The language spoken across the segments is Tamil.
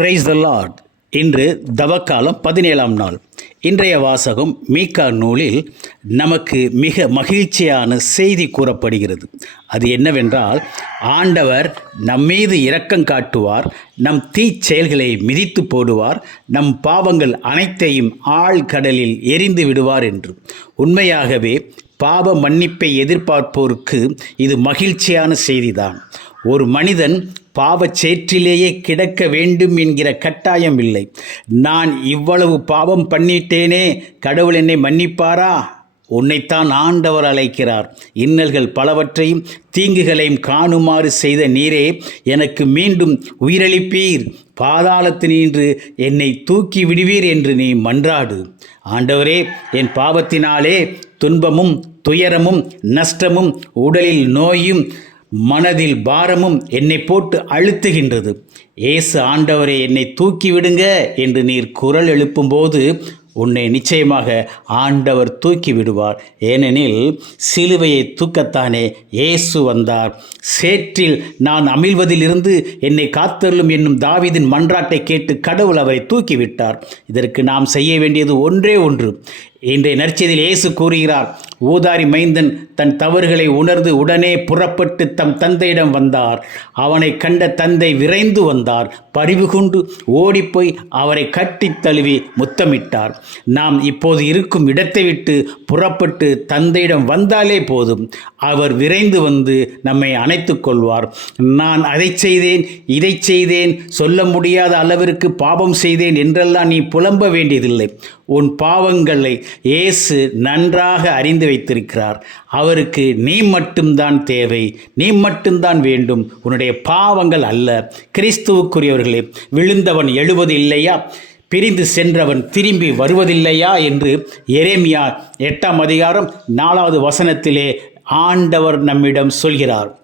பிரைஸ் த லார்ட் இன்று தவக்காலம் பதினேழாம் நாள். இன்றைய வாசகம் மீகா நூலில் நமக்கு மிக மகிழ்ச்சியான செய்தி கூறப்படுகிறது. அது என்னவென்றால் ஆண்டவர் நம்மீது இரக்கம் காட்டுவார் நம் தீ செயல்களை மிதித்து போடுவார் நம் பாவங்கள் அனைத்தையும் ஆழ்கடலில் எரிந்து விடுவார் என்று. உண்மையாகவே பாவ மன்னிப்பை எதிர்பார்ப்போருக்கு இது மகிழ்ச்சியான செய்திதான். ஒரு மனிதன் பாவச் சேற்றிலேயே கிடக்க வேண்டும் என்கிற கட்டாயம் இல்லை. நான் இவ்வளவு பாவம் பண்ணிட்டேனே கடவுள் என்னை மன்னிப்பாரா? உன்னைத்தான் ஆண்டவர் அழைக்கிறார். இன்னல்கள் பலவற்றையும் தீங்குகளையும் காணுமாறு செய்த நீரே எனக்கு மீண்டும் உயிரளிப்பீர். பாதாளத்தினின்று என்னை தூக்கி விடுவீர் என்று நீ மன்றாடு. ஆண்டவரே என் பாவத்தினாலே துன்பமும் துயரமும் நஷ்டமும் உடலில் நோயும் மனதில் பாரமும் என்னை போட்டு அழுத்துகின்றது. ஏசு ஆண்டவரே என்னை தூக்கி விடுங்க என்று நீர் குரல் எழுப்பும்போது உன்னை நிச்சயமாக ஆண்டவர் தூக்கி விடுவார். ஏனெனில் சிலுவையை தூக்கத்தானே இயேசு வந்தார். சேற்றில் நான் அமிழ்வதிலிருந்து என்னை காத்தருளும் என்னும் தாவீதின் மன்றாட்டை கேட்டு கடவுள் அவரை தூக்கிவிட்டார் இதற்கு நாம் செய்ய வேண்டியது ஒன்றே ஒன்று. இன்றைய நற்செய்தியில் இயேசு கூறுகிறார் ஊதாரி மைந்தன் தன் தவறுகளை உணர்ந்து உடனே புறப்பட்டு தம் தந்தையிடம் வந்தார். அவனை கண்ட தந்தை விரைந்து வந்தார். பறிவு கொண்டு ஓடிப்போய் அவரை கட்டித் தழுவி முத்தமிட்டார். நாம் இப்போது இருக்கும் இடத்தை விட்டு புறப்பட்டு தந்தையிடம் வந்தாலே போதும். அவர் விரைந்து வந்து நம்மை அணைத்து கொள்வார். நான் அதை செய்தேன் இதை செய்தேன். சொல்ல முடியாத அளவிற்கு பாவம் செய்தேன் என்றெல்லாம் நீ புலம்ப வேண்டியதில்லை. உன் பாவங்களை இயேசு நன்றாக அறிந்து வைத்திருக்கிறார். அவருக்கு நீ மட்டும்தான் தேவை நீ மட்டும்தான் வேண்டும். உன்னுடைய பாவங்கள் அல்ல. கிறிஸ்துவுக்குரியவர்களே விழுந்தவன் எழுவது இல்லையா? பிரிந்து சென்றவன் திரும்பி வருவதில்லையா? என்று எரேமியா எட்டாம் அதிகாரம் நாலாவது வசனத்திலே ஆண்டவர் நம்மிடம் சொல்கிறார்.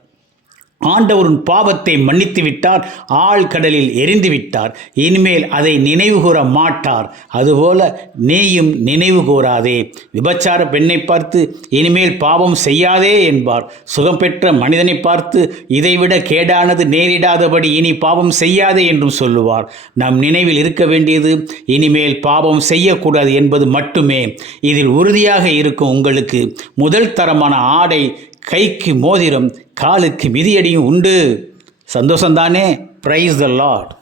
ஆண்டவரின் பாவத்தை மன்னித்து விட்டார் ஆழ்கடலில் எரிந்து விட்டார் இனிமேல் அதை நினைவு கூற மாட்டார். அதுபோல நீயும் நினைவு கூறாதே. விபச்சார பெண்ணை பார்த்து இனிமேல் பாவம் செய்யாதே என்பார். சுகம் பெற்ற மனிதனை பார்த்து இதைவிட கேடானது நேரிடாதபடி இனி பாவம் செய்யாதே என்றும் சொல்லுவார். நம் நினைவில் இருக்க வேண்டியது இனிமேல் பாவம் செய்யக்கூடாது என்பது மட்டுமே. இதில் உறுதியாக இருக்கும் உங்களுக்கு முதல் தரமான ஆடை கைக்கு மோதிரம் காலுக்கு மிதியடியும் உண்டு. சந்தோஷம்தானே? ப்ரைஸ் த லார்ட்